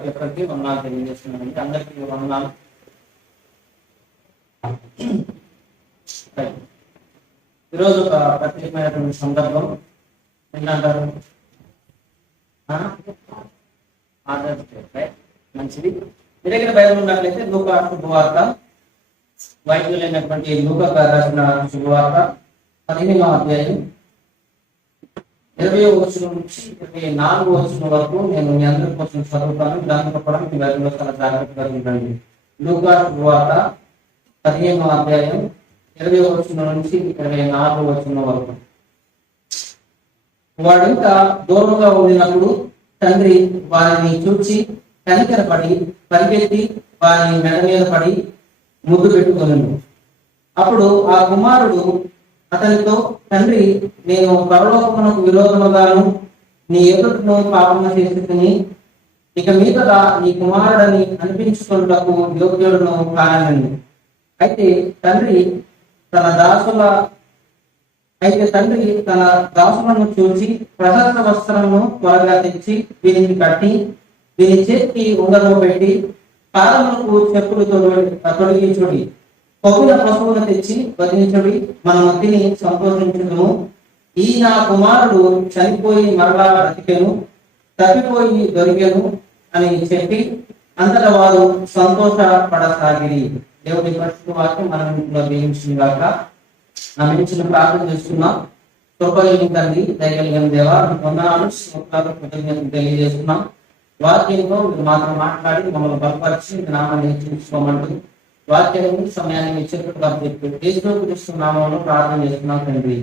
ప్రతి ఒక్కరికి వందనాలు తెలియజేస్తున్నానండి. అందరికీ వందనాలు. ఈరోజు ఒక ప్రత్యేకమైనటువంటి సందర్భం ఏంటంటారు, మంచిది. మీ దగ్గర బైబిల్ ఉన్నట్లయితే లూకా శుభవార్త, వైద్యులైనటువంటి లూకా గారు రాసిన శుభవార్త 15వ అధ్యాయం 20వ వచనం నుంచి 24వ వచనం వరకు నేను మీ అందరి కోసం చదువుతాను. దాంతో కూడా మీ బైబిల్లో చాలా జాగ్రత్తగా ఉండండి. లూకా శుభవార్త 15వ అధ్యాయం 20వ వచనం నుంచి 24వ వచనం వరకు. వాడు ఇంకా దూరంగా ఉండినప్పుడు తండ్రి వారిని చూచి కనికరపడి పరిగెత్తి వారి మెడ మీద పడి ముద్దు పెట్టుకొనెను. అప్పుడు ఆ కుమారుడు అతనితో, తండ్రి, నేను పరలోకమునకు విరోధముగాను నీ ఎదుటను పాపము చేసి ఇక మీదట నీ కుమారుడని అనిపించుకున్నకు యోగ్యుడును కానని. అయితే తండ్రి తన దాసులను చూసి ప్రశస్త వస్త్రమును త్వరగా తెచ్చి వీరికి కట్టి వీరి చేతికి ఉంగరము పెట్టి పాదములకు చెప్పులు తొలగించుడి, కొవ్విన పశువును తెచ్చి వధించుడి, మన తిని సంతోషించును. ఈ నా కుమారుడు చనిపోయి మరలా బ్రతికెను, తప్పిపోయి దొరికెను అని చెప్పి అంతటా వారు సంతోషపడసాగిరి. దేవుడి పరిశుద్ధ వాక్యం మన ఇంట్లో దీవించుగాక. ఆమె ఇచ్చిన ప్రార్థన చేస్తున్నాం. కృపగలిగిన తండ్రి, దయగలిగిన దేవా, వందనాలు, స్తోత్రాలు, కృతజ్ఞతలు తెలియజేస్తున్నాం. వాక్యంలో మీరు మాత్రం మాట్లాడి మమ్మల్ని బలపరిచి నామాన్ని హెచ్చించుకోమంటూ వాక్యం సమయాన్ని మీ చేతులుగా చెప్పి యేసు నామంలో ప్రార్థన చేస్తున్నాం తండ్రి.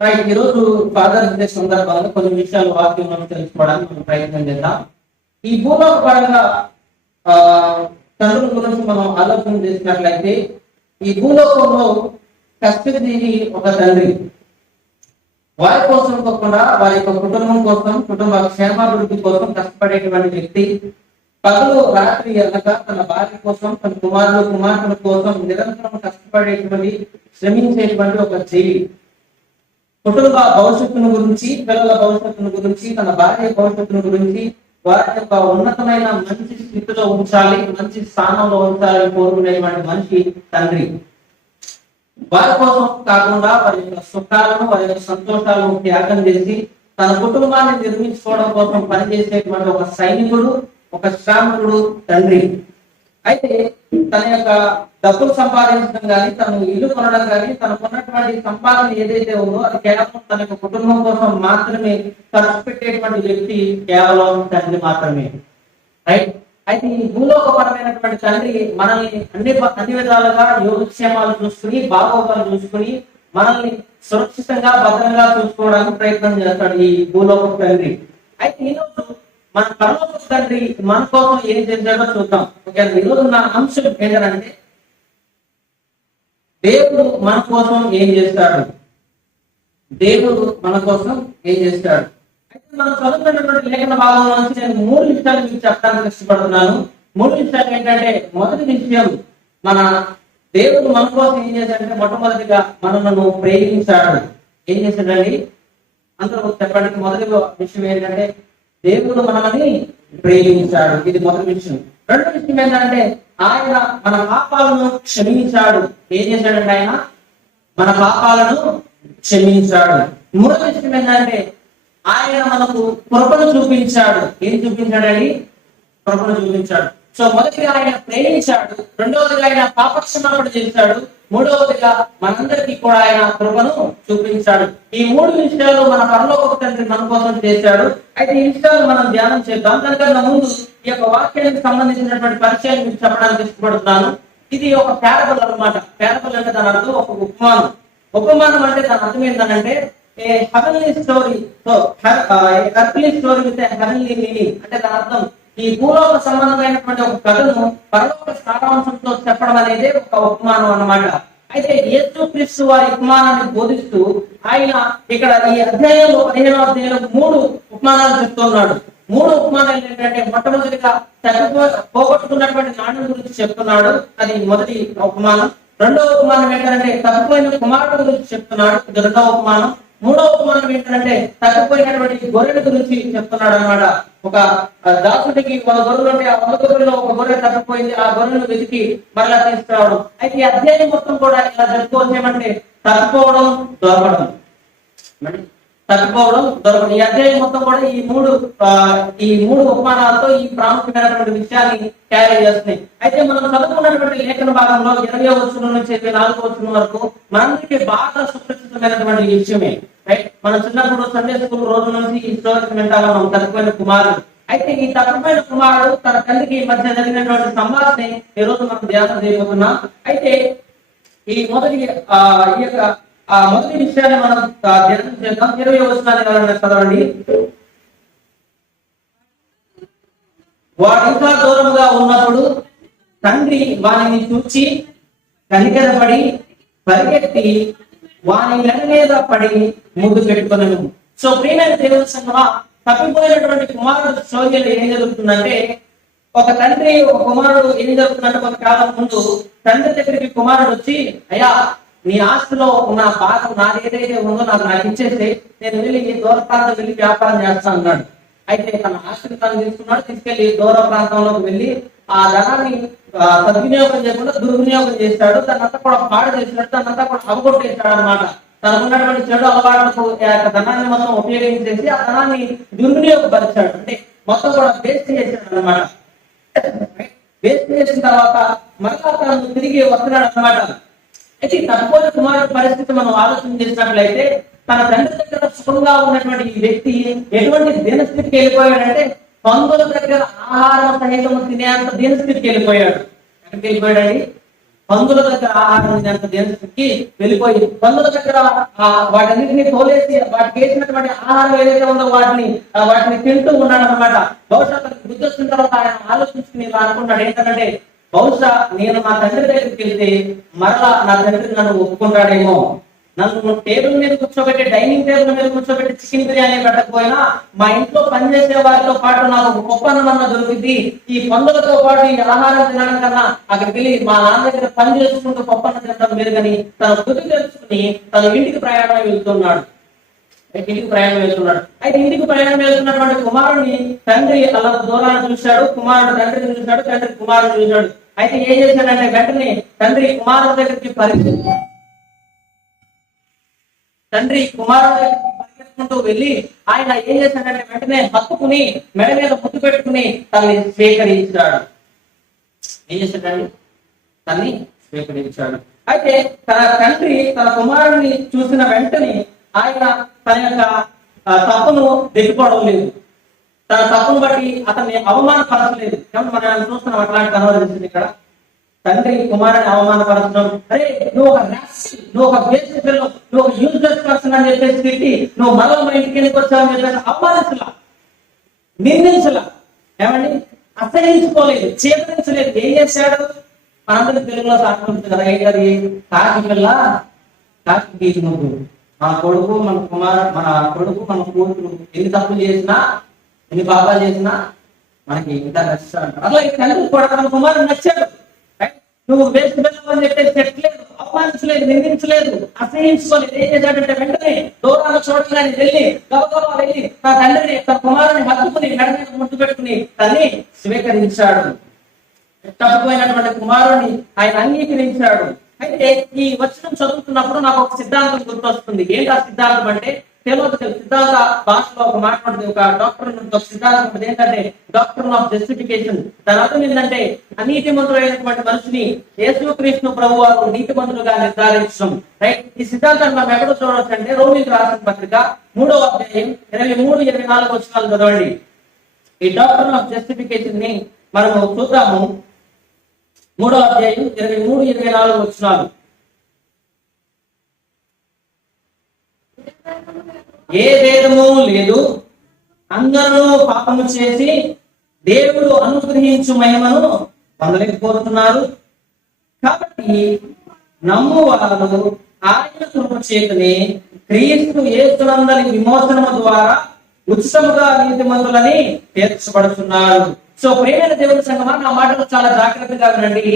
రైట్, ఈరోజు ఫాదర్స్ డే సందర్భంగా కొన్ని విషయాలు వాక్యంలో తెలుసుకోవడానికి మనం ప్రయత్నం చేద్దాం. ఈ భూలోక పరంగా తండ్రుల గురించి మనం ఆలోచన చేసినట్లయితే ఈ భూలోకంలో కష్టజీవి ఒక తండ్రి. వారి కోసం కాకుండా వారి యొక్క కుటుంబం కోసం, కుటుంబ క్షేమాభివృద్ధి కోసం కష్టపడేటువంటి వ్యక్తి. పగలు రాత్రి అనగా తన భార్య కోసం, తన కుమార్తెల కోసం నిరంతరం కష్టపడేటువంటి, శ్రమించేటువంటి ఒక జీవి. కుటుంబ భవిష్యత్తును గురించి, పిల్లల భవిష్యత్తును గురించి, తన భార్య భవిష్యత్తును గురించి, వారి యొక్క ఉన్నతమైన మంచి స్థితిలో ఉంచాలి, మంచి స్థానంలో ఉంచాలని కోరుకునేటువంటి మనిషి తండ్రి. వారి కోసం కాకుండా వారి యొక్క సుఖాలను, వారి యొక్క సంతోషాలను త్యాగం చేసి తన కుటుంబాన్ని నిర్మించుకోవడం కోసం పనిచేసేటువంటి ఒక సైనికుడు, ఒక శ్రామికుడు తండ్రి. అయితే తన యొక్క డబ్బులు సంపాదించడం కానీ, తను ఇల్లు కొనడం కానీ, తనకున్నటువంటి సంపాదన ఏదైతే ఉందో అది కేవలం తన యొక్క కుటుంబం కోసం మాత్రమే ఖర్చు పెట్టేటువంటి వ్యక్తి కేవలం తండ్రి మాత్రమే. రైట్. అయితే ఈ భూలోకపరమైనటువంటి తండ్రి మనల్ని అన్ని విధాలుగా యోగక్షేమాలు చూసుకుని, బాగోగాలు చూసుకుని, మనల్ని సురక్షితంగా భద్రంగా చూసుకోవడానికి ప్రయత్నం చేస్తాడు ఈ భూలోక తండ్రి. అయితే ఈరోజు మన పరలోక తండ్రి మన కోసం ఏం చేశాడో చూద్దాం. ఈరోజు నా అంశం ఏంటంటే దేవుడు మన కోసం ఏం చేస్తాడు, దేవుడు మన కోసం ఏం చేస్తాడు. అయితే మనం చదువుతున్నటువంటి లేఖన భాగంలో నుంచి నేను 3 విషయాలు మీకు చెప్పడానికి ఇష్టపడుతున్నాను. 3 విషయాలు ఏంటంటే, మొదటి విషయం, మన దేవుడు మన కోసం ఏం చేశాడంటే మొట్టమొదటిగా మనల్ని ప్రేమించాడు. ఏం చేశాడండి? అందరూ చెప్పడానికి మొదటి విషయం ఏంటంటే దేవుడు మనల్ని ప్రేమించాడు. ఇది మొదటి విషయం. రెండో విషయం ఏంటంటే ఆయన మన పాపాలను క్షమించాడు. ఏం చేశాడంటే ఆయన మన పాపాలను క్షమించాడు. మూడో విషయం ఏంటంటే ఆయన మనకు కృపను చూపించాడు. ఏం చూపించాడండి? కృపను చూపించాడు. సో మొదటిగా ఆయన ప్రేమించాడు, రెండవదిగా ఆయన పాపక్షమాపణ చేశాడు, మూడవదిగా మనందరికీ కూడా ఆయన కృపను చూపించాడు. ఈ 3 విషయాలు మన పరలోక తండ్రి మన కోసం చేశాడు. అయితే ఈ విషయాలు మనం ధ్యానం చేద్దాం. దానికన్నా ముందు ఈ యొక్క వాక్యానికి సంబంధించినటువంటి పరిచయం మీకు చెప్పడానికి ఇష్టపడుతున్నాను. ఇది ఒక ప్యారబుల్ అన్నమాట. ప్యారబుల్ అంటే దాని అర్థం ఒక ఉపమానం. ఉపమానం అంటే దాని అర్థం ఏంటంటే heavenly story, earthly story with heavenly meaning. అంటే దాని అర్థం ఈ భూలోక సంబంధమైనటువంటి ఒక కథను పరలోక సారాంశంతో చెప్పడం అనేది ఒక ఉపమానం అన్నమాట. అయితే యేసుక్రీస్తు వారి ఉపమానాన్ని బోధిస్తూ ఆయన ఇక్కడ ఈ అధ్యాయంలో 15వ అధ్యాయంలో 3 ఉపమానాలు చెప్తున్నాడు. 3 ఉపమానాలు ఏంటంటే, మొట్టమొదటిగా పోగొట్టుకున్నటువంటి నాణ్యం గురించి చెప్తున్నాడు, అది మొదటి ఉపమానం. రెండవ ఉపమానం ఏంటంటే తప్పిపోయిన కుమారుడు గురించి చెప్తున్నాడు, ఇది రెండవ ఉపమానం. మూడవ ఉపమానం ఏంటంటే తప్పిపోయినటువంటి గొర్రెల గురించి చెప్తున్నాడు అనమాట. ఒక దాసుడికి 100 గొర్రెలు ఉంటే ఆ 100 గొర్రెల్లో ఒక గొర్రె తప్పిపోయింది. ఆ గొర్రెను వెతికి మరలా తీసుకురావడం. అయితే ఈ అధ్యాయం మొత్తం కూడా ఇలా చెప్పుకోవచ్చు ఏమంటే తప్పిపోవడం, దొరకడం. తప్పిపోవడం, దొరకడం. ఈ అధ్యాయం మొత్తం కూడా ఈ మూడు ఉపమానాలతో ఈ ప్రాముఖ్యమైనటువంటి విషయాన్ని క్యారీ చేస్తున్నాయి. అయితే మనం చదువుకున్నటువంటి లేఖన భాగంలో 20వ వచనం నుంచి 24వ వచనం వరకు మనందరికీ బాగా సుప్రసిద్ధమైనటువంటి విషయమే. రైట్, మనం చిన్నప్పుడు సండే స్కూల్ రోజు నుంచి ఈ స్టోరీ వింటాము. మనం తప్పిపోయిన కుమారుడు. అయితే ఈ తప్పిపోయిన కుమారుడు తన తండ్రికి మధ్య జరిగినటువంటి సంభాషణ ఈ రోజు మనం ధ్యానం చేయబోతున్నాం. అయితే ఈ మొదటి విషయాన్ని మనం ధ్యానం చేద్దాం. 20వ వచనాన్ని చదవండి. వాడు ఇంకా దూరంగా ఉన్నప్పుడు తండ్రి వానిని చూచి కనికరపడి పరిగెత్తి వాని మెడ మీద పడి ముద్దు పెట్టుకున్నాను. సో ప్రియమైన దేవుని సంగమా, తప్పిపోయినటువంటి కుమారుడు స్టోరీలో ఏం జరుగుతుందంటే, ఒక తండ్రి ఒక కుమారుడు ఏం జరుగుతుందంటే, కొంతకాలం ముందు తండ్రి దగ్గరికి కుమారుడు వచ్చి, అయ్యా నీ ఆస్తిలో ఉన్న భాగం నాది ఏదైతే ఉందో నాకు ఇచ్చేస్తే నేను వెళ్ళి ఈ దూర ప్రాంతం వెళ్ళి వ్యాపారం చేస్తాను అన్నాడు. అయితే తన ఆస్తిని తను తీసుకున్నాడు. తీసుకెళ్లి దూర ప్రాంతంలోకి వెళ్ళి ఆ ధనాన్ని సద్వినియోగం చేయకుండా దుర్వినియోగం చేశాడు. తనంతా కూడా పాడు చేశాడు. తనంతా కూడా అవగొట్టేశాడు అనమాట. తనకున్నటువంటి చెడు అలవాట్లకు ధనాన్ని మొత్తం ఉపయోగించేసి ఆ ధనాన్ని దుర్వినియోగపరిచాడు. అంటే మొత్తం కూడా వేస్ట్ చేశాడు అనమాట. వేస్ట్ చేసిన తర్వాత మరలా తను తిరిగి వస్తున్నాడు అనమాట. అయితే తప్పిపోయిన కుమారుడు పరిస్థితి మనం ఆలోచన చేసినట్లయితే, తన తండ్రి దగ్గర సుఖంగా ఉన్నటువంటి ఈ వ్యక్తి ఎటువంటి దీనస్థితికి వెళ్ళిపోయాడంటే, పందుల దగ్గర ఆహారం సహితం తినేంత దీనస్థితికి వెళ్ళిపోయాడు. ఎక్కడికి వెళ్ళిపోయాడండి? పందుల దగ్గర ఆహారం తినేంత దీనస్థితికి వెళ్ళిపోయి, పందుల దగ్గర వాటన్నిటిని తోలేసి వాటికి వేసినటువంటి ఆహారం ఏదైతే ఉందో వాటిని తింటూ ఉన్నాడు అనమాట. బహుశా తనకు బుద్ధి వచ్చిన తర్వాత ఆయన ఆలోచించుకుని ఇలా అనుకున్నాడు, ఏంటంటే బహుశా నేను మా తండ్రి దగ్గరికి వెళ్తే మరలా నా తండ్రి నన్ను ఒప్పుకుంటాడేమో. నన్ను టేబుల్ మీద కూర్చోబెట్టి, డైనింగ్ టేబుల్ మీద కూర్చోబెట్టి చికెన్ బిర్యానీ పెట్టకపోయినా మా ఇంట్లో పనిచేసే వారితో పాటు నాకు ఒక గొప్పనమన్న దొరికింది. ఈ పందులతో పాటు ఈ ఆహారం తినడం కన్నా అక్కడికి వెళ్ళి మా నాన్న దగ్గర పని చేసుకుంటూ గొప్పన తినడం లేదు కానీ తన బుద్ధి తెలుసుకుని తన ఇంటికి ప్రయాణం వెళ్తున్నాడు. అయితే ఇంటికి ప్రయాణం వెళ్తున్నటువంటి కుమారుడిని తండ్రి అలా దూరాన్ని చూశాడు. కుమారుడు తండ్రిని చూశాడు. తండ్రి కుమారుడు చూశాడు. అయితే ఏం చేశాడంటే, వెంటనే తండ్రి కుమారుడు దగ్గరికి పరిగెత్తుకుంటూ వెళ్ళి ఆయన ఏం చేశాడంటే, వెంటనే హత్తుకుని మెడ మీద ముద్దు పెట్టుకుని తనని స్వీకరించాడు. ఏం చేశాడండి? తనని స్వీకరించాడు. అయితే తన తండ్రి తన కుమారుడిని చూసిన వెంటనే ఆయన తన యొక్క తప్పును దిగిపోవడం లేదు. తన తప్పును బట్టి అతన్ని అవమానపరచలేదు. మనం చూస్తున్నాం అట్లాంటి కనబడుతుంది ఇక్కడ. తండ్రి కుమారుని అవమానపరచడం, అరే నువ్వు ఒక రాసి, నువ్వు ఒక వేస్ట్ పిల్లలు, నువ్వు ఒక యూజ్లెస్ పర్సన్ అని చెప్పేసి తిట్టి, నువ్వు మరో మా ఇంటికి ఎందుకు వచ్చావని చెప్పేసి అవమానించలా, నిందించలా, ఏమండి అసహించుకోలేదు, చేతరించలేదు. ఏం చేశాడు? మనందరి తెలుగులో సాగుతుంది కదా, ఏంటది? కాకి పిల్ల కాకి గీతి ముందు. మన కొడుకు మన కూతురు ఎన్ని తప్పులు చేసినా, ఎన్ని పాపాలు చేసినా మనకి ఇంకా నచ్చాడు. అట్లా ఈ తండ్రి కూడా తన కుమారుడు నచ్చాడు. నువ్వు వేస్ట్ పిల్లలు అని చెప్పేసి తిట్టలేదు, అవమానించలేదు, నిందించలేదు, అసహించుకోలేదు. ఏం చేశాడంటే, వెంటనే దూరాన్ని చూడగానే వెళ్ళి గబగబా వెళ్ళి తన తండ్రిని తన కుమారుని హత్తుకుని మెడ మీద ముద్దు పెట్టుకుని తన్ని స్వీకరించాడు. తప్పిపోయినటువంటి కుమారుని ఆయన అంగీకరించాడు. అయితే ఈ వచనం చదువుతున్నప్పుడు నాకు ఒక సిద్ధాంతం గుర్తొస్తుంది. ఏంటి ఆ సిద్ధాంతం అంటే, తెలుగు సిద్ధాంత భాషలో ఒక మాట ఉంటుంది, ఒక డాక్టర్ ఒక సిద్ధాంతం ఉంటుంది. ఏంటంటే డాక్టర్ ఆఫ్ జస్టిఫికేషన్. దాని అర్థం ఏంటంటే, అనీతిమంతుడైనటువంటి మనిషిని యేసుక్రీస్తు ప్రభు వారు నీతిమంతులుగా నిర్ధారించడం. రైట్, ఈ సిద్ధాంతాన్ని మనం ఎక్కడ చూడవచ్చు అంటే, రోమీయులకు రాసిన పత్రిక 3వ అధ్యాయం 23-24 వచనాలు చదవండి. ఈ డాక్టర్ ఆఫ్ జస్టిఫికేషన్ ని మనము చూద్దాము. 3వ అధ్యాయం 23-24 వచనాలు. ఏ భేదము లేదు, అందరూ పాపము చేసి దేవుడు అనుగ్రహించు మహిమను పొందలేకపోతున్నారు. కాబట్టి నమ్మువారు ఆయన కృప చేతనే క్రీస్తు యేసునందరి విమోచనము ద్వారా ఉచితముగా నీతిమంతులని తీర్చబడుతున్నారు. సో ప్రియమైన దేవుని సంగమా, నా మాటలు చాలా జాగ్రత్తగా వినండి.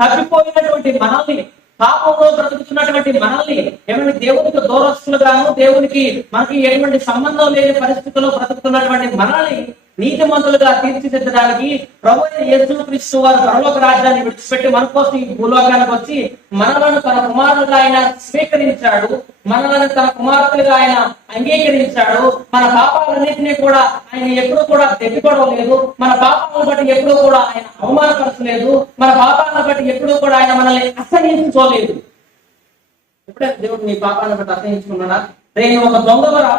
తప్పిపోయినటువంటి మనల్ని పాపంలో బ్రతుకుతున్నటువంటి మనల్ని ఏమైనా దేవునికి దూరస్తులుగాను, దేవునికి మనకి ఎటువంటి సంబంధం లేని పరిస్థితుల్లో బ్రతుకుతున్నటువంటి మనల్ని నీతిమంతులుగా తీర్చిదిద్దడానికి ప్రభు అయిన యేసుక్రీస్తు వారు పరలోక రాజ్యాన్ని విడిచిపెట్టి మన కోసం ఈ భూలోకానికి వచ్చి మనలను తన కుమారులుగా ఆయన స్వీకరించాడు, మనలను తన కుమార్తెలుగా ఆయన అంగీకరించాడు. మన పాపాలన్నింటినీ కూడా ఆయన ఎప్పుడూ కూడా తెప్పికొడవలేదు, మన పాపాలను బట్టి ఎప్పుడూ కూడా ఆయన అవమానపరచలేదు, మన పాపాలను బట్టి ఎప్పుడూ కూడా ఆయన మనల్ని అసహించుకోలేదు. ఎప్పుడైనా దేవుడు నీ పాపాలను బట్టి అసహించుకున్నాడా? నేను ఒక దొంగవరా,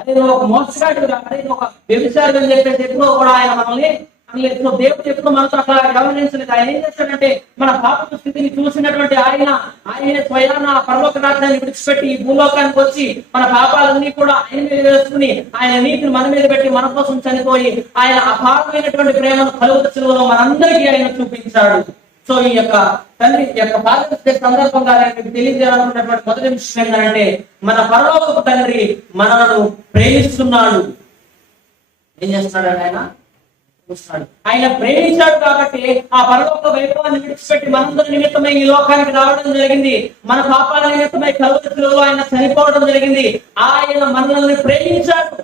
అదే నువ్వు ఒక మోసగాడురా, అదే నువ్వు ఒక వ్యభిచారి అని చెప్పేసి ఎప్పుడో కూడా ఆయన మనల్ని అనలేదు. సో దేవుడు ఎప్పుడు మనతో అట్లా గమనించలేదు. ఆయన ఏం చేస్తాడంటే మన పాప స్థితిని చూసినటువంటి ఆయనే స్వయాన పరలోక రాజ్యాన్ని విడిచిపెట్టి ఈ భూలోకానికి వచ్చి మన పాపాలన్నీ కూడా ఆయన మీద వేసుకుని ఆయన నీతిని మన మీద పెట్టి మన కోసం చనిపోయి ఆయన అపారమైనటువంటి ప్రేమను కలుగు సిలువలో మనందరికీ ఆయన చూపించాడు. సో ఈ యొక్క తండ్రి యొక్క ఫాదర్స్ డే సందర్భంగా మీకు తెలియజేయాలనుకున్నటువంటి మొదటి విషయం ఏంటంటే మన పరలోకపు తండ్రి మనలను ప్రేమిస్తున్నాడు. ఏం చేస్తున్నాడు? ఆయన ప్రేమించాడు కాబట్టి ఆ పరలోక వైభవాన్ని విడిచిపెట్టి మనందరి నిమిత్తమై ఈ లోకానికి రావడం జరిగింది. మన పాపాల నిమిత్తమై కలువలో ఆయన చనిపోవడం జరిగింది. ఆయన మనల్ని ప్రేమించాడు.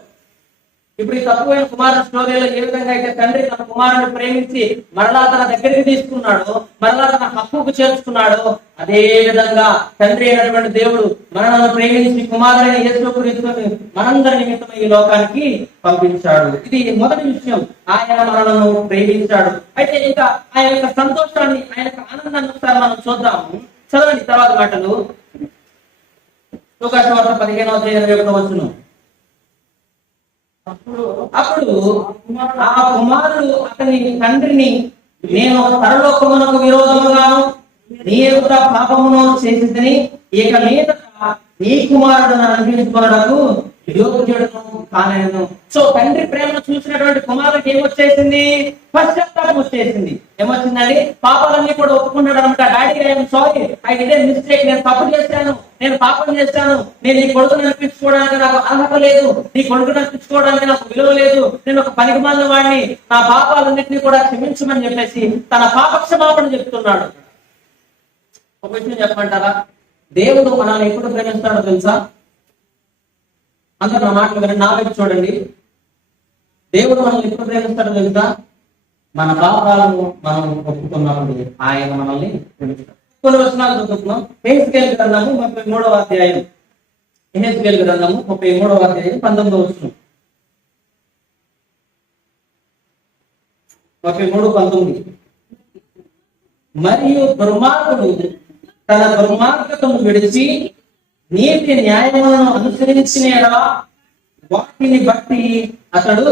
ఇప్పుడు ఈ తక్కువైన కుమారుడు స్టోరీలో ఏ విధంగా అయితే తండ్రి తన కుమారుని ప్రేమించి మరలా తన దగ్గరికి తీసుకున్నాడు, మరలా తన హక్కుకు చేర్చుకున్నాడు, అదే విధంగా తండ్రి అయినటువంటి దేవుడు మనల్ని ప్రేమించి కుమారుడైన యేసుక్రీస్తుని మనందరి నిమిత్తమై ఈ లోకానికి పంపించాడు. ఇది మొదటి విషయం, ఆయన మనలను ప్రేమించాడు. అయితే ఇంకా ఆయన యొక్క సంతోషాన్ని, ఆయన యొక్క ఆనందాన్ని ఒకసారి మనం చూద్దాము. చదవండి తర్వాత మాటలు. లూకా సువార్త 15:21. అప్పుడు ఆ కుమారుడు అతని తండ్రిని, నేను పరలోకమునకు విరోధముగాను నీ ఎదుట పాపమును చేసిదని ఇక మీద నీ కుమారుడును అనిపించుకున్నకు యోగ్యుడును కానేను. సో తండ్రి ప్రేమను చూసినటువంటి కుమారుడికి ఏమొచ్చేసింది? పశ్చాత్తాపం వచ్చేసింది. ఏమొచ్చిందండి? పాపాలన్నీ కూడా ఒప్పుకున్నాడు అనమాట. Daddy I'm sorry, I did mistake, నేను తప్పు చేశాను, నేను పాపం చేశాను, నేను నీ కొడుకును అనిపించుకోవడానికి నాకు అర్హత లేదు, నీ కొడుకును అనిపించుకోవడానికి నాకు విలువ లేదు, నేను ఒక పనికిమాలిన వాడిని, నా పాపాలన్నింటినీ కూడా క్షమించమని చెప్పేసి తన పాప క్షమాపణ చెప్తున్నాడు. ఒక విషయం చెప్పమంటారా? దేవుడు మనల్ని ఎప్పుడు ప్రేమిస్తాడో తెలుసా? అందరూ నా మాటలు వినండి, నా వైపు చూడండి. దేవుడు మనల్ని ఎప్పుడు ప్రేమిస్తాడో తెలుసా? మన పాపాలను మనం ఒప్పుకున్నప్పుడు ఆయన మనల్ని ప్రేమిస్తాడు. కొన్ని వచనాలు చదువుతున్నాం. ఎహెజ్కేలు గ్రంథము 33వ అధ్యాయం. ఎహెజ్కేలు గ్రంథము 33వ అధ్యాయం 19వ వచనం. 33:19. మరియు దుర్మార్గుడు తన దుర్మార్గతను విడిచి నీతి న్యాయములను అనుసరించిన వాటిని బట్టి అతడు.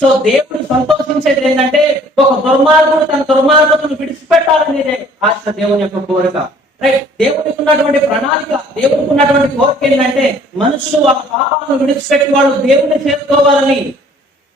సో దేవుడు సంతోషించేది ఏంటంటే ఒక దుర్మార్గుడు తన దుర్మార్గతను విడిచిపెట్టాలనేదే ఆశ, దేవుని యొక్క కోరిక. రైట్? దేవుడికి ఉన్నటువంటి ప్రణాళిక, దేవుడికి ఉన్నటువంటి కోరిక ఏంటంటే మనుషులు వాళ్ళ పాపాలను విడిచిపెట్టి వాళ్ళు దేవుడిని చేరుకోవాలని.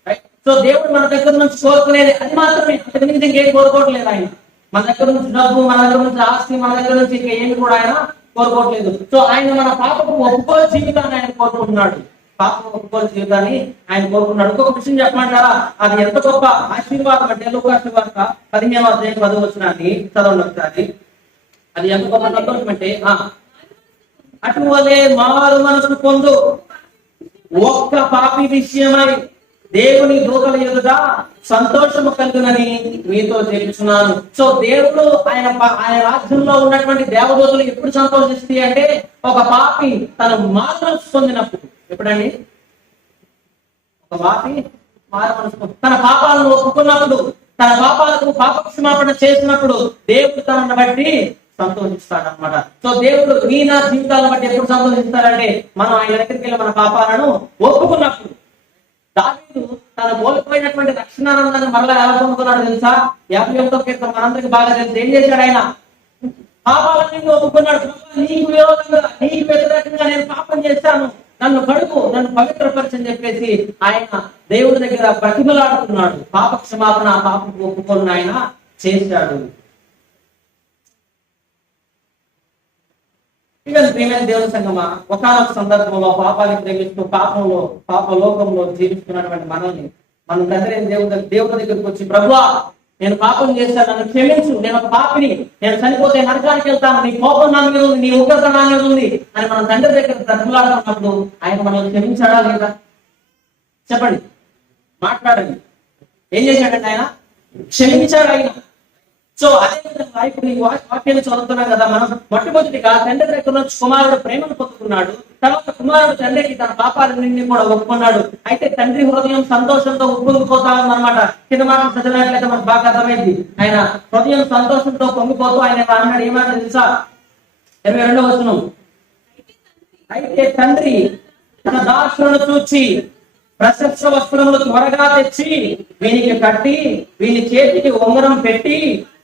రైట్? సో దేవుడు మన దగ్గర నుంచి కోరుకునేది అది మాత్రమే, అంతకు మించి ఇంకేం కోరుకోవట్లేదు ఆయన. మన దగ్గర నుంచి డబ్బు, మన దగ్గర నుంచి ఆస్తి, మన దగ్గర నుంచి ఇంకా ఏమి కూడా ఆయన కోరుకోవట్లేదు. సో ఆయన మన పాపకు ఒప్పుకోలు జీవితాన్ని ఆయన కోరుకుంటున్నాడు. పాపం ఒప్పుకోలు జీవితాన్ని ఆయన కోరుకున్నాడు. ఇంకొక విషయం చెప్పమంటారా? అది ఎంత గొప్ప ఆశీర్వాదం అంటే లూకా సువార్త 15వ అధ్యాయం 10వ వచనాన్ని చదవండి ఒకసారి. అది ఎంత గొప్ప సంతోషం అంటే, అటువలే మారు మనసు పొందు ఒక్క పాపి విషయమై దేవుని దూతల ఎదుట సంతోషము కలుగునని మీతో చెప్తున్నాను. సో దేవుడు ఆయన రాజ్యంలో ఉన్నటువంటి దేవదూతలు ఎప్పుడు సంతోషిస్తాయి అంటే ఒక పాపి తన మారు మనసు పొందినప్పుడు. ఎప్పుడండి? ఒక పాపి మారు మనసు తన పాపాలను ఒప్పుకున్నప్పుడు, తన పాపాలకు పాప క్షమాపణ చేసినప్పుడు దేవుడు తనను బట్టి సంతోషిస్తాడనమాట. సో దేవుడు నా జీవితాలను బట్టి ఎప్పుడు సంతోషిస్తాడంటే మనం ఆయన దగ్గరికి వెళ్ళి మన పాపాలను ఒప్పుకున్నప్పుడు. దావీదు తను కోల్పోయినటువంటి రక్షణానందాన్ని మరలా ఎలా పొందుకున్నాడు తెలుసా? 51వ కీర్తన మనందరికి బాగా తెలుసు. ఏం చేశాడు ఆయన? పాపాలన్నీ ఒప్పుకున్నాడు. నీకు విరోధంగా, నీకు వ్యతిరేకంగా నేను పాపం చేశాను, నన్ను కడుగు, నన్ను పవిత్రపరచని చెప్పేసి ఆయన దేవుడి దగ్గర ప్రతిమలాడుతున్నాడు. పాప క్షమాపణ, పాపం ఒప్పుకొని ఆయన చేశాడు. ఇక ప్రియమైన దేవుని సంగమా, ఒకనొక సందర్భంలో పాపాన్ని ప్రేమిస్తూ పాపలోకంలో జీవిస్తున్నటువంటి మనల్ని మన దగ్గర దేవుడి దగ్గరికి వచ్చి, ప్రభువా నేను పాపం చేశాను, నన్ను క్షమించు, నేను ఒక పాపిని, నేను చనిపోతే నరకానికి వెళ్తాను, నీ కోపం నా మీద ఉంది, నీ ఉగ్రత నా మీద ఉంది అని మనం తండ్రి దగ్గర బ్రతిమలాడుతున్నప్పుడు ఆయన మనల్ని క్షమించాడా లేదా? చెప్పండి, మాట్లాడండి. ఏం చేశాడండి ఆయన? క్షమించాడు ఆయన. సో అదే విధంగా ఇప్పుడు ఈ వాక్యాన్ని చదువుతున్నాం కదా మనం. మొట్టమొదటిగా తండ్రి దగ్గర నుంచి కుమారుడు ప్రేమను పొందుకున్నాడు. తర్వాత కుమారుడు తండ్రికి తన పాపాలన్నింటినీ కూడా ఒప్పుకున్నాడు. అయితే తండ్రి హృదయం సంతోషంతో ఉప్పొంగిపోతా ఉందన్నమాట. కింద మాట చదివినట్లయితే మనకు బాగా అర్థమైంది. ఆయన హృదయం సంతోషంతో పొంగిపోతూ ఆయన అన్నాడు, ఏమన్నా తెలుసా? 22వ వచనం, అయితే తండ్రి తన దాసులను చూచి ప్రశస్త వస్త్రములు త్వరగా తెచ్చి వీనికి కట్టి వీని చేతికి ఉంగరం పెట్టి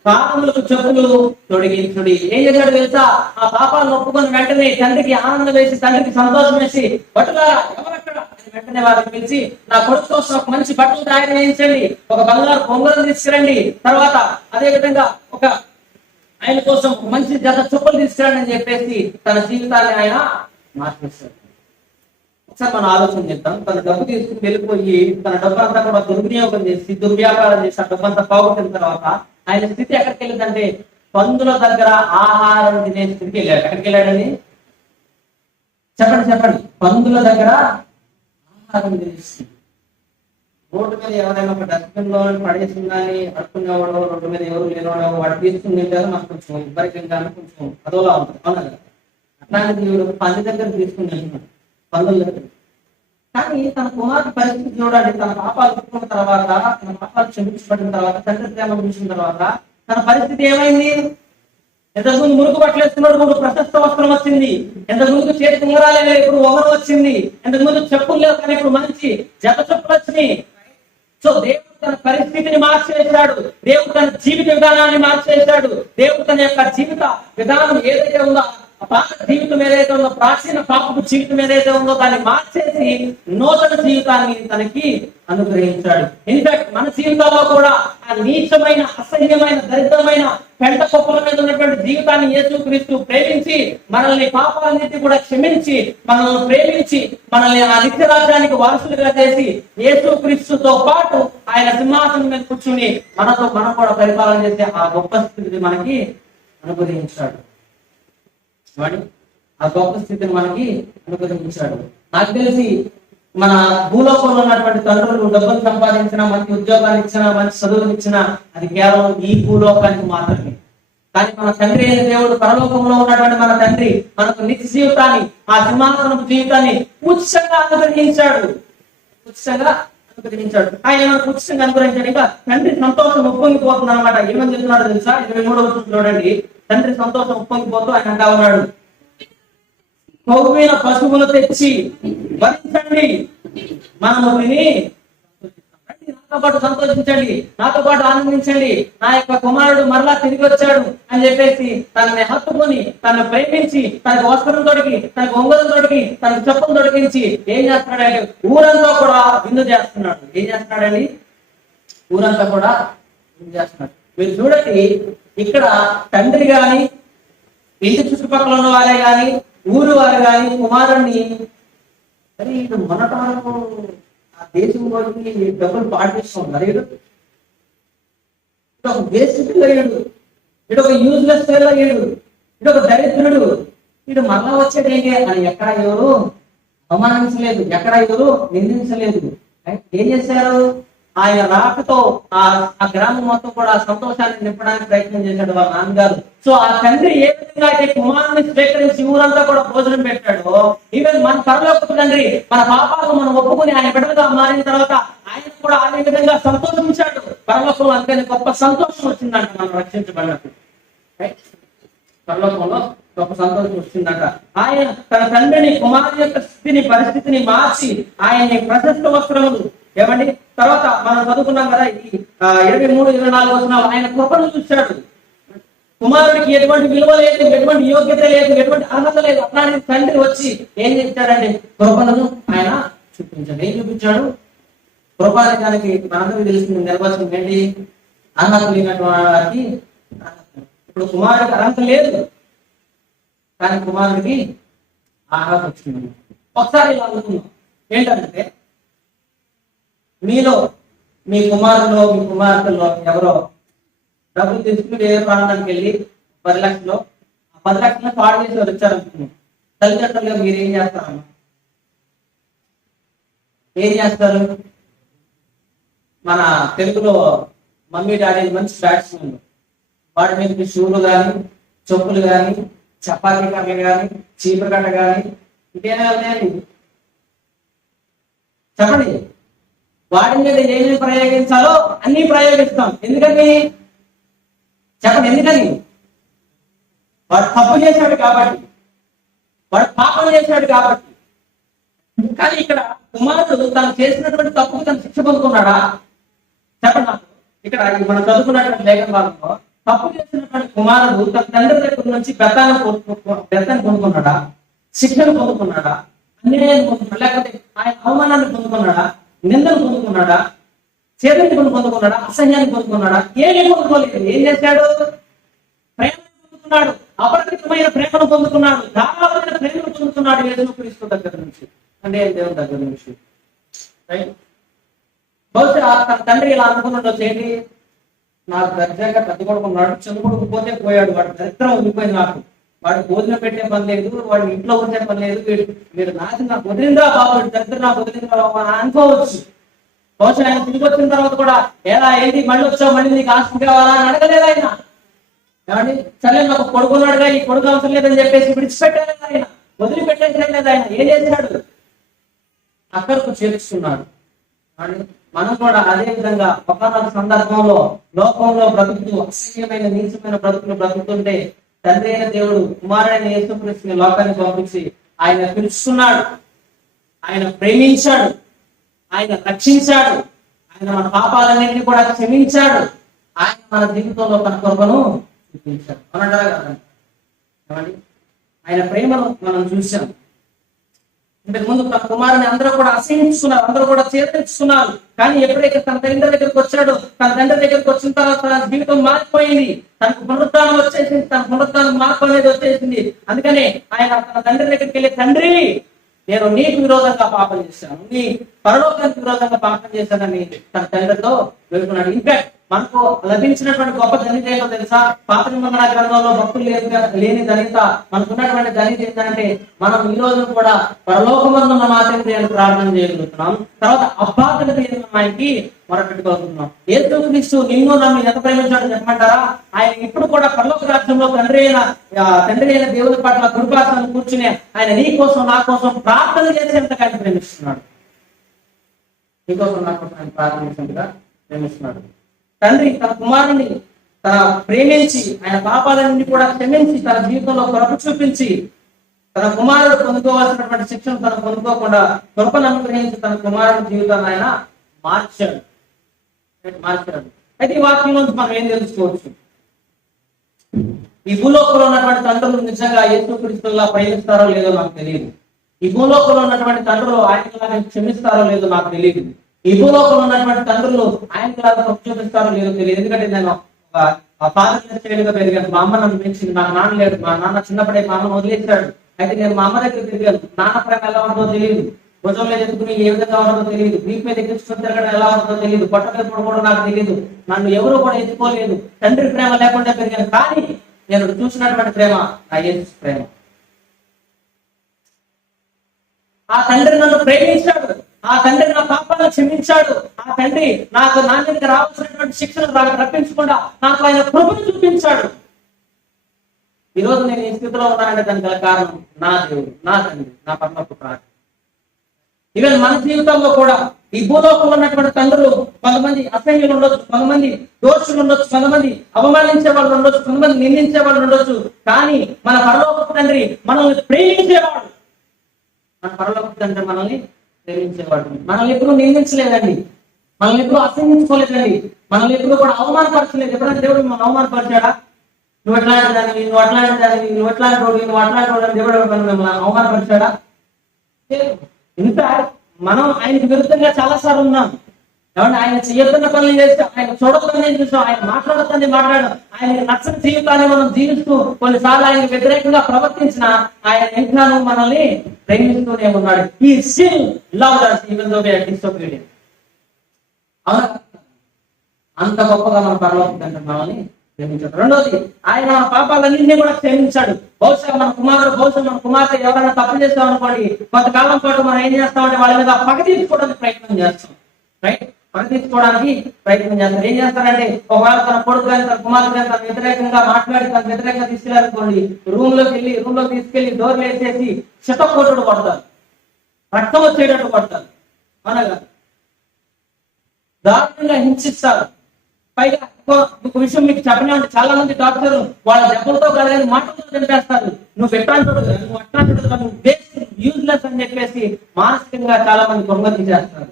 పాపములకు చెప్పులు తొడిగించుడి. ఏం చేశాడు తెలుసా? ఆ పాపాలను ఒప్పుకొని వెంటనే తండ్రికి ఆనందం వేసి, తండ్రికి సంతోషం వేసి, బట్టులారా ఎవరక్కడ వెంటనే వారిని పిలిచి, నా కొడుకు కోసం ఒక మంచి బట్టలు తయారు చేయించండి, ఒక బంగారు ఉంగరం తీసుకురండి, తర్వాత అదే విధంగా ఒక ఆయన కోసం మంచి జత చెప్పులు తీసుకురండి అని చెప్పేసి తన జీవితాన్ని ఆయన మార్చేస్తాడు. ఒకసారి మనం ఆలోచన చేద్దాం. తన డబ్బు తీసుకుని వెళ్ళిపోయి తన డబ్బు అంతా కూడా దుర్వినియోగం చేసి దుర్వ్యాపారం చేసి ఆ డబ్బు అంతా పోగొట్టిన తర్వాత ఆయన స్థితి ఎక్కడికి వెళ్ళిందంటే పందుల దగ్గర ఆహారం తినే స్థితికి వెళ్ళాడు. ఎక్కడికి వెళ్ళాడని చెప్పండి. పందుల దగ్గర ఆహారం తినేసి, రోడ్డు మీద ఎవరైనా ఒక డస్ట్బిన్ లో పడేసింది కానీ అడుక్కునేవాడు, రోడ్డు మీద ఎవరు లేనివాడు వాడు తీసుకుని తింటారు, మనకు కొంచెం ఇబ్బందిగా కొంచెం అదోలా ఉంటుంది. అవునా కదా? అట్లాంటి పంది దగ్గర తీసుకుని వెళ్తున్నాడు, పందుల దగ్గర. కానీ తన కుమారుడి పరిస్థితి చూడండి. తన పాపాలు ఒప్పుకున్న తర్వాత, తన పాపాలు క్షమించబడిన తర్వాత, తండ్రి ప్రేమ చూసిన తర్వాత తన పరిస్థితి ఏమైంది? ఎంతకుముందు మురుగు పట్టలేస్తున్నాడు, ఇప్పుడు ప్రశస్త వస్త్రం వచ్చింది. ఎంతకుముందు చేతికి ఉంగరాలే లేవు, ఇప్పుడు ఉంగరం వచ్చింది. ఎంతకుముందు చెప్పులు లేవు, కానీ ఇప్పుడు మంచి జత చెప్పులు వచ్చినాయి. సో దేవుడు తన పరిస్థితిని మార్చేశాడు. దేవుడు తన జీవిత విధానాన్ని మార్చేశాడు. దేవుడు తన యొక్క జీవిత విధానం ఏదైతే ఉందో, పాత జీవితం ఏదైతే ఉందో, ప్రాచీన పాపపు జీవితం ఏదైతే ఉందో దాన్ని మార్చేసి నూతన జీవితాన్ని తనకి అనుగ్రహించాడు. ఇన్ఫాక్ట్ మన జీవితాల్లో కూడా ఆ నీచమైన, అసహ్యమైన, దరిద్రమైన పెంట కుప్పల మీద ఉన్నటువంటి జీవితాన్ని యేసుక్రీస్తు ప్రేమించి మనల్ని పాపాలన్నిటి కూడా క్షమించి మనల్ని ప్రేమించి మనల్ని ఆ నిత్య రాజ్యానికి వారసులుగా చేసి యేసుక్రీస్తుతో పాటు ఆయన సింహాసనం మీద కూర్చుని మనం కూడా పరిపాలన చేసి ఆ గొప్ప స్థితిని మనకి అనుగ్రహించాడు. ఆ గొప్ప స్థితిని మనకి అనుగ్రహించాడు. నాకు తెలిసి మన భూలోకంలో ఉన్నటువంటి తండ్రులు డబ్బులు సంపాదించినా, మంచి ఉద్యోగాలు ఇచ్చినా, మంచి చదువులు ఇచ్చినా అది కేవలం ఈ భూలోకానికి మాత్రమే. కానీ మన తండ్రి అయిన దేవుడు, పరలోకంలో ఉన్నటువంటి మన తండ్రి మనకు నిత్య జీవితాన్ని, ఆ సింహాసనపు జీవితాన్ని ఉచితంగా అనుగ్రహించాడు. ఆయన మనకు ఉచితంగా అనుగ్రహించాడు. ఇంకా తండ్రి సంతోషం ఉప్పొంగిపోతుంది అనమాట. ఏమని చెప్తున్నాడు తెలుసా? 23వ వచనం చూడండి. తండ్రి సంతోషం ఉప్పొంగిపోతూ ఆయన అంటా ఉన్నాడు, కొవ్విన పశువులు తెచ్చి వరించండి, మనము తిని నాతో పాటు సంతోషించండి, నాతో పాటు ఆనందించండి, నా యొక్క కుమారుడు మరలా తిరిగి వచ్చాడు అని చెప్పేసి తనని హత్తుకొని, తనను ప్రేమించి, తనకు వస్త్రం తొడిగి, తనకు ఉంగరం తొడిగి, తనకు చెప్పులు తొడిగించి ఏం చేస్తున్నాడంటే ఊరంతా కూడా విందు చేస్తున్నాడు. ఏం చేస్తున్నాడండి? ఊరంతా కూడా విందు చేస్తున్నాడు. మీరు చూడండి, ఇక్కడ తండ్రి గాని, ఇంటి చుట్టుపక్కల ఉన్న వారే గాని, ఊరు వారు గాని కుమారుణ్ణి ఇది మొన్నటి వరకు ఆ దేశంలోకి డబ్బులు పాటిస్తున్నారు. ఇడు ఒక వేస్ట్ అయ్యాడు, ఇడు ఒక యూజ్లెస్ ఫెయిల్ అయ్యాడు, ఇడు ఒక దరిద్రుడు, ఇడు మళ్ళా వచ్చేది ఏంటి అని ఎక్కడ ఎవరు అవమానించలేదు, ఎక్కడ ఎవరు నిందించలేదు. ఏం చేశారు? ఆయన రాకతో ఆ గ్రామం మొత్తం కూడా సంతోషాన్ని నింపడానికి ప్రయత్నం చేశాడు వాళ్ళ నాన్నగారు. సో ఆ తండ్రి ఏ విధంగా అయితే కుమారుని స్వీకరించి ఊరంతా కూడా భోజనం పెట్టాడో, ఈవెన్ మన పరలోకపు తండ్రి మన పాపాలను మనం ఒప్పుకుని ఆయన బిడ్డలుగా మారిన తర్వాత ఆయన కూడా అదే విధంగా సంతోషించాడు. పరలోకంలో అంతే గొప్ప సంతోషం వచ్చిందంట మనం రక్షించబడినప్పుడు. పరలోకంలో గొప్ప సంతోషం వచ్చిందంట. ఆయన తన తండ్రిని, కుమారుని యొక్క స్థితిని, పరిస్థితిని మార్చి ఆయన్ని ప్రశస్త వస్త్రములు ఏమండి. తర్వాత మనం చదువుకున్నాం కదా, 23, 24 వచనాలు ఆయన కృపను చూశాడు. కుమారుడికి ఎటువంటి విలువ లేదు, ఎటువంటి యోగ్యత లేదు, ఎటువంటి అర్హత లేదు. అట్లాంటి తండ్రి వచ్చి ఏం చేశాడండి? కృపను ఆయన చూపించాడు. ఏం చూపించాడు? కృపానికి మనందరికీ తెలిసిన నిర్వచనం ఏంటి? అర్హత లేనటువంటి వారికి. ఇప్పుడు కుమారుడికి అర్హత లేదు, కానీ కుమారుడికి అర్హత వచ్చింది. ఒకసారి ఇలా అనుకున్నాం ఏంటంటే, మీలో మీ కుమారులో మీ కుమార్తెలో ఎవరో డబ్బులు తీసుకుని వేరే ప్రాంతానికి వెళ్ళి 10 లక్షలు, ఆ 10 లక్షలు పాడు చేసి వచ్చారనుకున్నాం. తల్లిదండ్రులుగా మీరు ఏం చేస్తారమ్మా? ఏం చేస్తారు? మన తెలుగులో మమ్మీ డాడీ మంచి బ్యాట్స్మెన్, వాడి మీద షూలు కానీ, చెప్పులు కానీ, చపాతీ కర్రలు కానీ, చీపురగడ్డ కానీ, ఇంకేమైనా ఉన్నాయండి? చెప్పండి. వాడి మీద ఏమేమి ప్రయోగించాలో అన్ని ప్రయోగిస్తాం. ఎందుకని చెప్పండి? ఎందుకని? వాడు తప్పు చేశాడు కాబట్టి, వాడు పాపం చేశాడు కాబట్టి. కానీ ఇక్కడ కుమారుడు తను చేసినటువంటి తప్పుకు తను శిక్ష పొందుకున్నాడా? చెప్పండి నాకు. ఇక్కడ మనం చదువుకున్నటువంటి లేఖన భాగంలో తప్పు చేసినటువంటి కుమారుడు తన తండ్రి దగ్గర నుంచి బెత్తాన్ని పొందుకున్నాడా? శిక్షను పొందుకున్నాడా? అన్యాయాన్ని పొందుకున్నాడా? లేకపోతే ఆయన అవమానాన్ని పొందుకున్నాడా? నిందను పొందుకున్నాడా? చేతిని పొందుకున్నాడా? అసహ్యాన్ని పొందుకున్నాడా? ఏమీ పొందుకోలేదు. ఏం చేశాడు? ప్రేమను పొందుకున్నాడు. అపరిమితమైన ప్రేమను పొందుకున్నాడు. ధారాళమైన ప్రేమను పొందుకున్నాడు యేసుక్రీస్తు దగ్గర నుంచి, అంటే దేవుని దగ్గర నుంచి. బహుశా తన తండ్రి ఇలా అనుకున్నాడు, ఏంటి, నాకు దర్జాగా పెద్ద కొడుకున్నాడు, చిన్న కొడుకు పోతే పోయాడు, వాడు దరిద్రం ఉండిపోయింది, నాకు వాడు భోజనం పెట్టే పని లేదు, వాడిని ఇంట్లో ఉంచే పని లేదు, మీరు నాకు వదిలిందా బాబు, దరిద్రం నాకు వదిలిందా బాబు అని అనుకోవచ్చు. బహుశా ఆయన తిరిగి వచ్చిన తర్వాత కూడా ఎలా ఏంటి మళ్ళీ వచ్చావు, మళ్ళీ నీకు ఆస్తి కావాలా అని అడగలేదు ఆయన. ఏమండి, సరే నాకు కొడుకున్నాడుగా, ఈ కొడుకు అవసరం లేదని చెప్పేసి విడిచిపెట్టలేదు ఆయన, వదిలిపెట్టేసలేదు ఆయన. ఏం చేశాడు? అక్కడకు చేర్చుకున్నాడు. మనం కూడా అదే విధంగా ఒకనొక సందర్భంలో లోకంలో బ్రతుకుతూ అసహ్యమైన నీచమైన బ్రతుకులు బ్రతుకుతుంటే తండ్రి అయిన దేవుడు కుమారుడైన యేసుక్రీస్తుని లోకాన్ని పంపించి ఆయన పిలుచుకున్నాడు, ఆయన ప్రేమించాడు, ఆయన రక్షించాడు, ఆయన మన పాపాలన్నింటినీ కూడా క్షమించాడు, ఆయన మన జీవితంలో తన కృపను చూపించాడు. అనంటారా కదండి? ఆయన ప్రేమను మనం చూసాం. ఇంతకు ముందు తన కుమారుని అందరూ కూడా అసహించుకున్నారు, అందరూ కూడా చేర్చుకున్నారు. కానీ ఎప్పుడైతే తన తండ్రి దగ్గరికి వచ్చాడో, తన తండ్రి దగ్గరికి వచ్చిన తర్వాత తన జీవితం మారిపోయింది, తనకు పునరుత్థానం వచ్చేసింది, తన పునరుత్థానం మార్పు అనేది వచ్చేసింది. అందుకనే ఆయన తన తండ్రి దగ్గరికి వెళ్ళి, తండ్రి నేను నీకు విరోధంగా పాపం చేశాను, నీ పరలోకానికి విరోధంగా పాపం చేశానని తన తండ్రితో వెళ్తున్నాడు. ఇంకా మనకు లభించినటువంటి గొప్ప ధనిత ఏంటో తెలుసా? పాత నిబంధన గ్రంథంలో భక్తులు లేని ధనిత మనకున్నటువంటి ధనిత ఏంటంటే, మనం ఈ రోజు కూడా పరలోకమందున్న మా తండ్రి అని ప్రార్థన చేయగలుగుతున్నాం. తర్వాత అబ్బా తండ్రి ఆయనకి మొరపెట్టుకోగలుగుతున్నాం. యేసుక్రీస్తు నిన్ను నన్ను ఎంత ప్రేమించాడో చెప్పమంటారా? ఆయన ఇప్పుడు కూడా పరలోక రాజ్యంలో తండ్రి అయిన దేవుని పట్ల కృపాసనం కూర్చుని ఆయన నీ కోసం నా కోసం ప్రార్థన చేసేంతగా ఆయన ప్రేమిస్తున్నాడు. నీకోసం నా కోసం ఆయన ప్రార్థన చేసేంతగా ప్రేమిస్తున్నాడు. తండ్రి తన కుమారుని తన ప్రేమించి ఆయన పాపాలన్నీ కూడా క్షమించి తన జీవితంలో కృప చూపించి తన కుమారుడు పొందుకోవాల్సినటువంటి శిక్షను తను పొందుకోకుండా కృపను అనుగ్రహించి తన కుమారుడి జీవితాన్ని ఆయన మార్చాడు. అయితే ఈ వాక్యం నుంచి మనం ఏం తెలుసుకోవచ్చు? ఈ భూలోకంలో ఉన్నటువంటి తండ్రులు నిజంగా యేసుక్రీస్తులా ప్రేమిస్తారో లేదో నాకు తెలియదు. ఈ భూలోకంలో ఉన్నటువంటి తండ్రులు ఆయనలాగా క్షమిస్తారో లేదో నాకు తెలియదు. ఈ భూలోకంలో ఉన్నటువంటి తండ్రులు ఆయనలాగా తప్పు చూపిస్తారో లేదో తెలియదు. ఎందుకంటే నేను ఫాదర్ చైల్డ్గా పెరిగాను. మా అమ్మ నన్ను పెంచింది. నాకు నాన్న లేడు. మా నాన్న చిన్నప్పుడే మా అమ్మను వదిలేశాడు. అయితే నేను మా అమ్మ దగ్గర తిరిగాను. నాన్న ప్రేమ ఎలా ఉంటుందో తెలియదు, భుజం మీద ఎత్తుకుని ఏ విధంగా ఉంటుందో తెలియదు, వీపు మీద ఎక్కించుకుని తిరగడం ఎలా ఉంటుందో తెలియదు, పొట్ట మీద పడుకోవడం నాకు తెలియదు. నన్ను ఎవరు కూడా ఎత్తుకోలేదు. తండ్రి ప్రేమ లేకుండా పెరిగాను. కానీ నేను చూసినటువంటి ప్రేమ నా యేసు ప్రేమ. ఆ తండ్రి నన్ను ప్రేమించాడు, ఆ తండ్రి నా పాపాలను క్షమించాడు, ఆ తండ్రి నా మీదకి రావాల్సినటువంటి శిక్షను రప్పించకుండా నాకు ఆయన కృపను చూపించాడు. ఈరోజు నేను ఈ స్థితిలో ఉన్నానంటే దానికి గల కారణం నా దేవుడు, నా తండ్రి, నా పరలోక ప్రార్థన. ఈవెన్ మన జీవితంలో కూడా ఈ భూలోకంలో ఉన్నటువంటి తండ్రులు కొంతమంది అసహ్యులు ఉండొచ్చు, కొంతమంది దోషులు ఉండొచ్చు, కొంతమంది అవమానించే వాళ్ళు ఉండొచ్చు, కొంతమంది నిందించే వాళ్ళు ఉండొచ్చు. కానీ మన పరలోక తండ్రి మనల్ని ప్రేమించేవాడు. మన పరలోక తండ్రి మనల్ని ప్రేమించేవాడు. మనల్ని ఎప్పుడు నిందించలేదండి, మనల్ని ఎప్పుడు అసహించుకోలేదండి, మనల్ని ఎప్పుడు కూడా అవమానపరచలేదు. ఎప్పుడైనా దేవుడు మనం అవమానపరిచాడా? నువ్వు ఎట్లాంటి దానివి, నువ్వు అట్లాంటి దానివి, నువ్వు ఎట్లాంటి వాడు, నువ్వు అట్లాంటి వాడు అని దేవుడు మిమ్మల్ని అవమానపరిచాడా? ఇంత మనం ఆయనకు విరుద్ధంగా చాలా సార్లు ఉన్నాం. ఏమంటే ఆయన చేయొద్దన్న పనులు చేస్తాం, ఆయన చూడొద్దని చూస్తాం, ఆయన మాట్లాడొద్దని మాట్లాడడం, ఆయనకి నచ్చని జీవితాన్ని మనం జీవిస్తూ కొన్నిసార్లు ఆయనకు వ్యతిరేకంగా ప్రవర్తించిన ఆయన ఇంకాను మనల్ని ప్రేమిస్తూనే ఉన్నాడు. ఈ still love us even though we are disobedient. అవునా? అంత గొప్పగా మన పరలోక తండ్రి మనల్ని క్షమించాడు. రెండోది, ఆయన మన పాపాలన్నింటినీ కూడా క్షమించాడు. బహుశా మన కుమార్తె ఎవరైనా తప్పు చేస్తాం అనుకోండి, కొంతకాలం పాటు మనం ఏం చేస్తామంటే వాళ్ళ మీద పగ తీర్చుకోవడానికి ప్రయత్నం చేస్తాం. రైట్, పగ తీర్చుకోవడానికి ప్రయత్నం చేస్తారు. ఏం చేస్తారంటే ఒకవేళ తన కొడుకు కానీ తన కుమార్తె కానీ తన వ్యతిరేకంగా మాట్లాడి తన వ్యతిరేకంగా తీసుకెళ్ళారనుకోండి, రూమ్ లోకి తీసుకెళ్లి డోర్లు వేసేసి శతకోటుడు కొడతారు, రక్తం వచ్చేటట్టు కొడతారు, అనగా దారుణంగా హింసిస్తారు. పైగా ఒక విషయం మీకు చెప్పనే ఉంటే, చాలా మంది డాక్టర్లు వాళ్ళ దెబ్బలతో కలిగిన మాటలతో చంపేస్తారు. నువ్వు ఎట్లాంటి నువ్వు అట్లాంటి నువ్వు బేస్ యూజ్లెస్ అని చెప్పేసి మానసికంగా చాలా మంది కొనుగోలు చేస్తారు.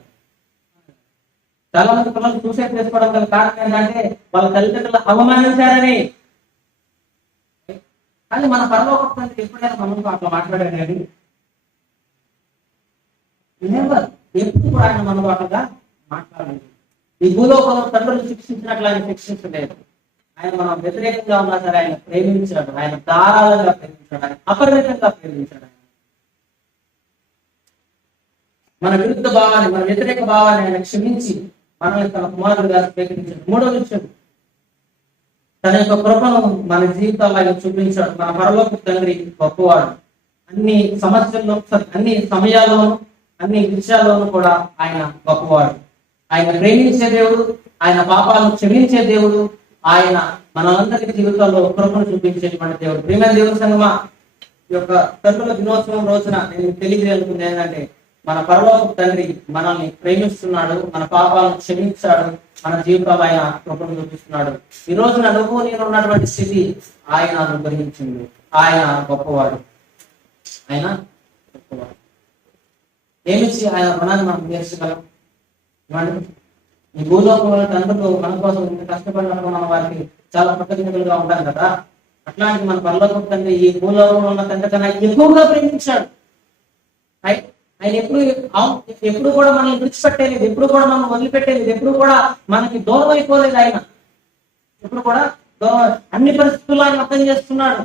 చాలా మంది పిల్లలు సూసైడ్ చేసుకోవడం గల కారణం ఏంటంటే వాళ్ళ తల్లిదండ్రులు అవమానించారని. కానీ మన పరలోక తండ్రి ఎప్పుడైనా మనతో అట్లా మాట్లాడాడు? ఎప్పుడు కూడా ఆయన మనతో అట్లా మాట్లాడలేదు. ఈ భూలోకంలో తండ్రులు శిక్షించినట్లు ఆయన శిక్షించలేదు. ఆయన మనం వ్యతిరేకంగా ఉన్నా సరే ఆయన ప్రేమించాడు, ఆయన ధారాళంగా ప్రేమించాడు, ఆయన అపరిమితంగా ప్రేమించాడు. మన విరుద్ధ భావాన్ని, మన వ్యతిరేక భావాన్ని ఆయన క్షమించి మనల్ని తన కుమారుడుగా స్వీకరించాడు. మూడో విషయం, తన యొక్క కృపను మన జీవితాల్లో ఆయన చూపించాడు. మన పరలోక తండ్రి గొప్పవాడు. అన్ని సమస్యల్లో, అన్ని సమయాల్లోనూ, అన్ని విషయాల్లోనూ కూడా ఆయన గొప్పవాడు. ఆయన ప్రేమించే దేవుడు, ఆయన పాపాలను క్షమించే దేవుడు, ఆయన మనందరి జీవితాల్లో కృపను చూపించేటువంటి దేవుడు. ప్రియమైన దేవుని సంగమా, ఈ యొక్క తండ్రుల దినోత్సవం రోజున నేను తెలియజేయాలనుకుంది ఏంటంటే, మన పరలోక తండ్రి మనల్ని ప్రేమిస్తున్నాడు, మన పాపాలను క్షమించాడు, మన జీవితాలు ఆయన కృపను చూపిస్తున్నాడు. ఈ రోజున నువ్వు నేను ఉన్నటువంటి స్థితి ఆయన అనుగ్రహించింది. ఆయన గొప్పవాడు, ఆయన గొప్పవాడు. ఏమిచ్చి ఆయన రుణాన్ని మనం తీర్చగలం? ఈ భూలోకంలో తండ్రులు మన కోసం ఇంత కష్టపడినప్పుడు మనం వారికి చాలా కృతజ్ఞతలుగా ఉంటాం కదా. అట్లాంటి మన పరలోక తండ్రి ఈ భూలోకంలో ఉన్న తండ్రి కన్నా ఎక్కువగా ప్రేమించాడు. ఆయన ఎప్పుడు కూడా మనల్ని విడిచిపెట్టేది, ఎప్పుడు కూడా మనం వదిలిపెట్టేది, ఎప్పుడు కూడా మనకి దూరం అయిపోలేదు. ఆయన ఎప్పుడు కూడా అన్ని పరిస్థితుల్లో ఆయన అర్థం చేస్తున్నాడు.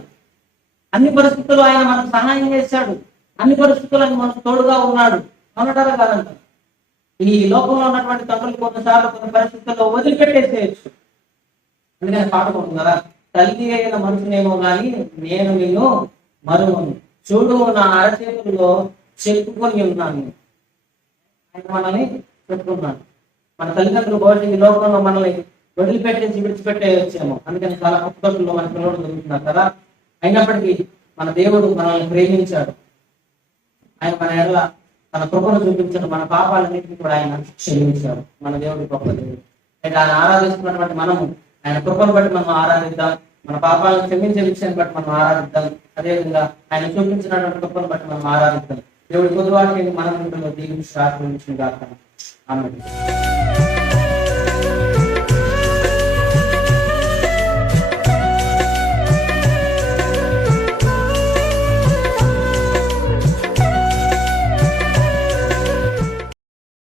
అన్ని పరిస్థితుల్లో ఆయన మనకు సహాయం చేశాడు. అన్ని పరిస్థితుల్లో ఆయన మనకు తోడుగా ఉన్నాడు. అనటారా కాదంట. ఈ లోకంలో ఉన్నటువంటి తండ్రులు కొన్నిసార్లు కొన్ని పరిస్థితుల్లో వదిలిపెట్టేసేయచ్చు. అందుకని పాడుకుంటుంది కదా, తల్లి అయిన మనుషునేమో కానీ నేను నిన్ను మరువను, చూడు నా అరచేతుల్లో చెప్పుకొని ఉన్నాను. ఆయన మనల్ని చెప్పుకున్నాను. మన తల్లిదండ్రులు బహుశా ఈ లోకంలో మనల్ని వదిలిపెట్టేసి విడిచిపెట్టే వచ్చాము. అందుకని చాలా పుస్తకంలో మన పిల్లలు దొరుకుతున్నారు కదా. అయినప్పటికీ మన దేవుడు మనల్ని ప్రేమించాడు. ఆయన మన ఎడల తన కృపను చూపించాడు. మన పాపాలన్నింటినీ కూడా ఆయన క్షమించాడు. మన దేవుడు గొప్ప దేవుడు. అయితే ఆయన ఆరాధిస్తున్నటువంటి మనము ఆయన కృపను బట్టి మనం ఆరాధిద్దాం. మన పాపాలను క్షమించే విషయాన్ని బట్టి మనం ఆరాధిద్దాం. అదేవిధంగా ఆయన చూపించినటువంటి కృపను బట్టి మనం ఆరాధిద్దాం. దేవుడి పొద్దువాటిని మన ఇంట్లో దీవించి ఆశ్రయించిన గాక. ఆమేన్.